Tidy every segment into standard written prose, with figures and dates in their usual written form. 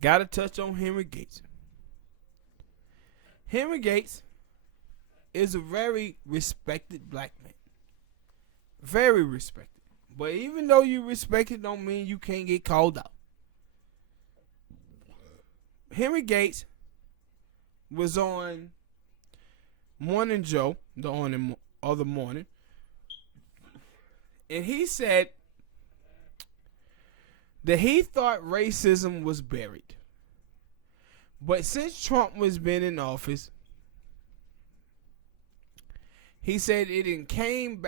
Gotta touch on Henry Gates. Henry Gates is a very respected black man. Very respected. But even though you respect it, don't mean you can't get called out. Henry Gates was on Morning Joe on the other morning, and he said that he thought racism was buried. But since Trump was been in office, he said it came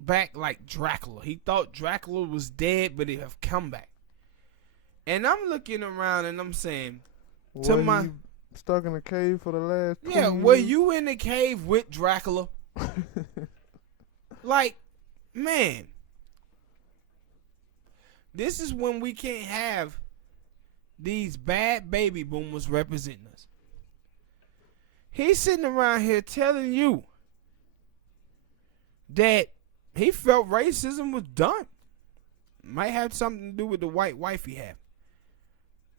back like Dracula. He thought Dracula was dead, but it have come back. And I'm looking around and I'm saying, stuck in a cave for the last 2 years? Were you in the cave with Dracula? Like, man, this is when we can't have these bad baby boomers representing us. He's sitting around here telling you that he felt racism was done. Might have something to do with the white wife he had.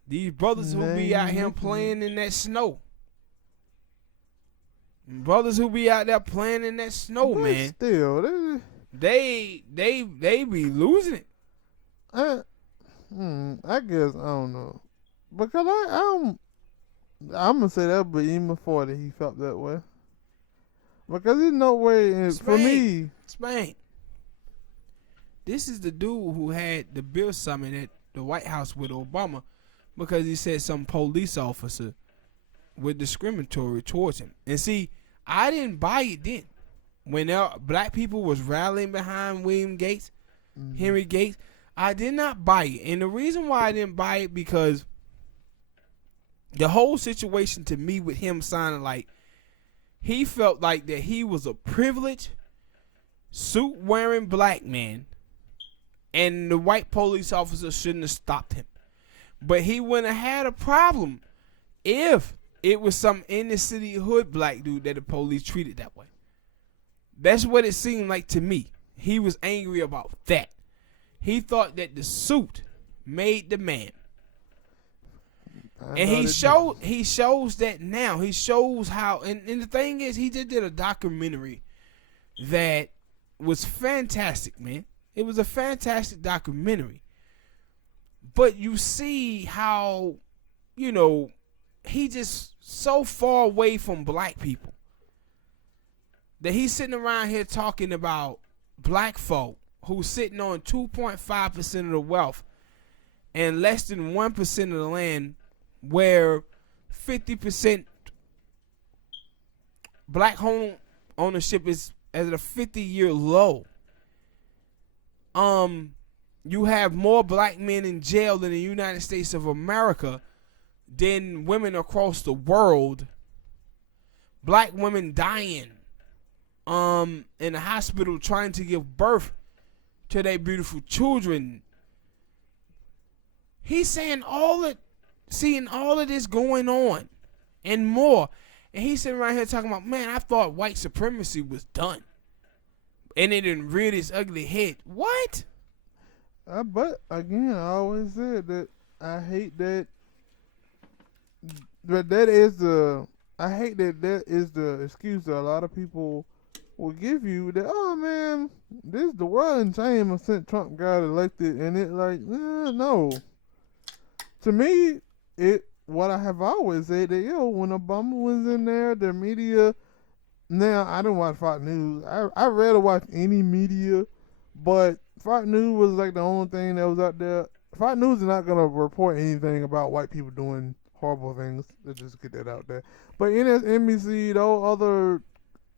These brothers who be out here playing in that snow. Brothers who be out there playing in that snow, but man. Still, they be losing it. I guess I don't know, because I'm gonna say that, but even before that, he felt that way. Because there's no way for me. Spain. This is the dude who had the Bill summit at the White House with Obama, because he said some police officer was discriminatory towards him. And see, I didn't buy it then. When black people was rallying behind William Gates, Henry Gates, I did not buy it. And the reason why I didn't buy it, because the whole situation to me with him sounded like he felt like that he was a privileged, suit-wearing black man, and the white police officer shouldn't have stopped him. But he wouldn't have had a problem if it was some inner-city hood black dude that the police treated that way. That's what it seemed like to me. He was angry about that. He thought that the suit made the man. And he shows that now. He shows how, and the thing is, he just did a documentary that was fantastic, man. It was a fantastic documentary. But you see how, he just so far away from black people that he's sitting around here talking about black folk who's sitting on 2.5% of the wealth and less than 1% of the land, where 50% black home ownership is at a 50-year low. You have more black men in jail in the United States of America than women across the world. Black women dying in the hospital trying to give birth to their beautiful children. He's saying seeing all of this going on and more. And he's sitting right here talking about, man, I thought white supremacy was done. And it didn't rear its ugly head. What? But again, I always said that I hate that. But that is the excuse that a lot of people will give you, that, oh man, this the world in shame since Trump got elected, and it like, no. To me, what I have always said, that when Obama was in there, the media. Now I didn't watch Fox News. I rarely watch any media, but Fox News was like the only thing that was out there. Fox News is not gonna report anything about white people doing horrible things. Let's just get that out there. But NBC, those other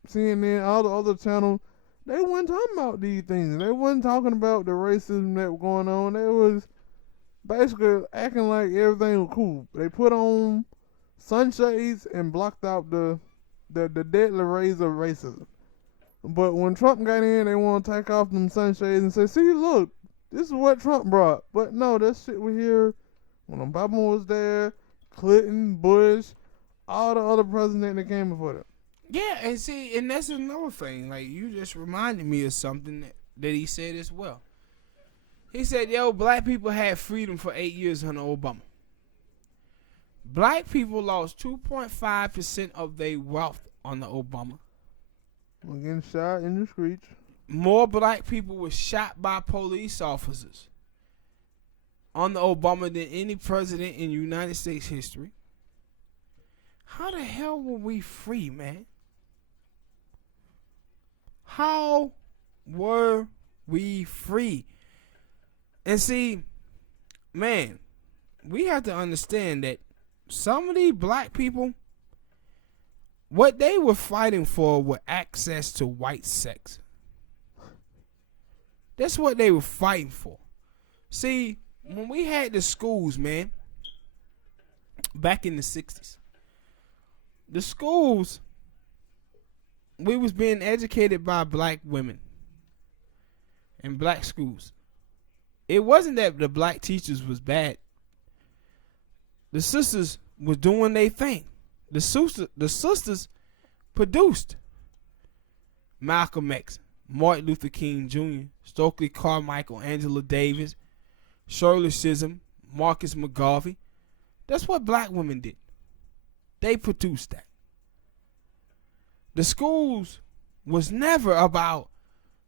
CNN, all the other channels, they weren't talking about these things. They wasn't talking about the racism that was going on. They was basically acting like everything was cool. They put on sunshades and blocked out the deadly rays of racism. But when Trump got in, they want to take off them sunshades and say, see, look, this is what Trump brought. But no, that shit we hear when Obama was there, Clinton, Bush, all the other presidents that came before them. Yeah, and see, and that's another thing. Like, you just reminded me of something that he said as well. He said, black people had freedom for 8 years under Obama. Black people lost 2.5% of their wealth under Obama. We're getting shot in the streets. More black people were shot by police officers under Obama than any president in United States history. How the hell were we free, man? How were we free? And see, man, we have to understand that some of these black people, what they were fighting for was access to white sex. That's what they were fighting for. See, when we had the schools, man, back in the 60s, the schools, we was being educated by black women in black schools. It wasn't that the black teachers was bad. The sisters was doing their thing. The sisters produced Malcolm X, Martin Luther King Jr., Stokely Carmichael, Angela Davis, Shirley Chisholm, Marcus McGarvey. That's what black women did. They produced that. The schools was never about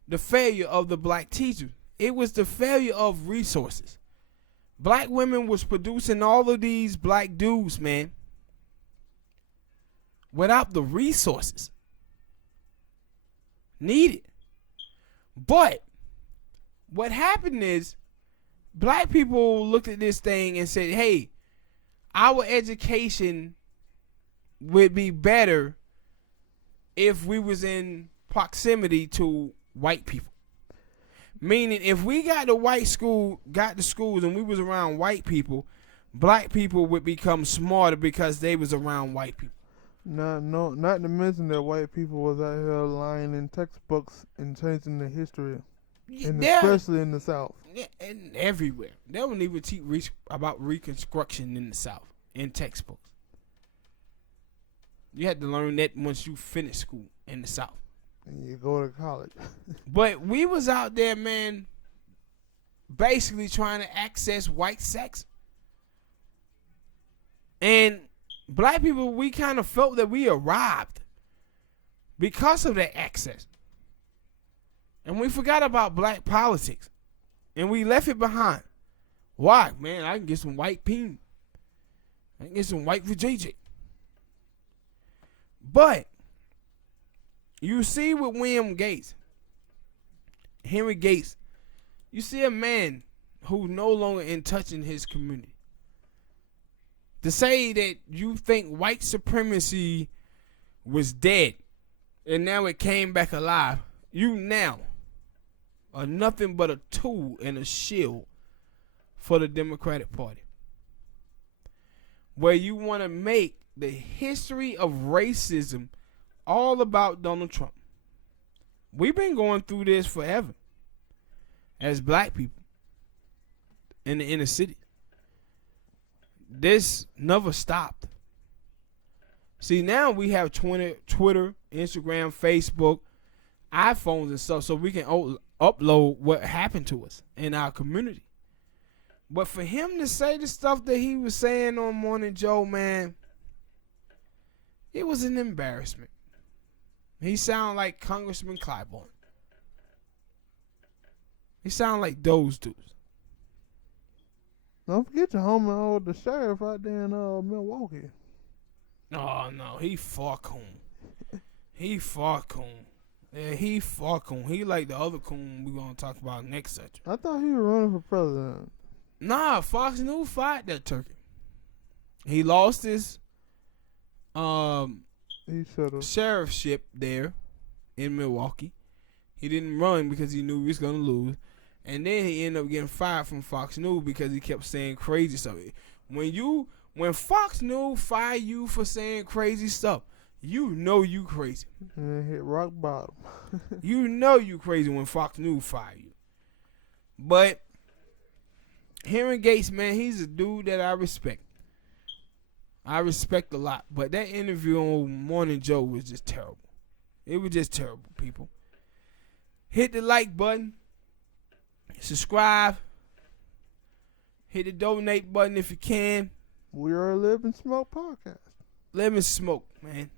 the failure of the black teachers. It was the failure of resources. Black women was producing all of these black dudes, man, without the resources needed. But what happened is black people looked at this thing and said, hey, our education would be better if we was in proximity to white people. Meaning, if we got the schools and we was around white people, black people would become smarter because they was around white people. Not to mention that white people was out here lying in textbooks and changing the history, and especially in the South. Yeah, and everywhere. They don't even teach about Reconstruction in the South in textbooks. You had to learn that once you finish school in the South. And you go to college. But we was out there, man, basically trying to access white sex. And black people, we kind of felt that we arrived because of that access. And we forgot about black politics. And we left it behind. Why? Man, I can get some white peen. I can get some white vajayjay. But you see with William Gates, Henry Gates, you see a man who's no longer in touch in his community. To say that you think white supremacy was dead and now it came back alive, you now are nothing but a tool and a shield for the Democratic Party. Where you want to make the history of racism all about Donald Trump. We've been going through this forever as black people in the inner city. This never stopped. See, now we have Twitter, Instagram, Facebook, iPhones and stuff so we can upload what happened to us in our community. But for him to say the stuff that he was saying on Morning Joe, man, it was an embarrassment. He sounded like Congressman Clyburn. He sounded like those dudes. Don't forget your homie with the sheriff out there in Milwaukee. Oh, no, he far coon. He far coon. Yeah, he far coon. He like the other coon we're going to talk about next section. I thought he was running for president. Nah, Fox News fired that turkey. He lost his sheriffship there in Milwaukee. He didn't run because he knew he was going to lose. And then he ended up getting fired from Fox News because he kept saying crazy stuff. When Fox News fire you for saying crazy stuff, you know you crazy. And hit rock bottom. You know you crazy when Fox News fire you. But Henry Gates, man, he's a dude that I respect. I respect a lot. But that interview on Morning Joe was just terrible. It was just terrible, people. Hit the like button. Subscribe. Hit the donate button if you can. We are a Lib and Smoke podcast. Lib&Smoke, man.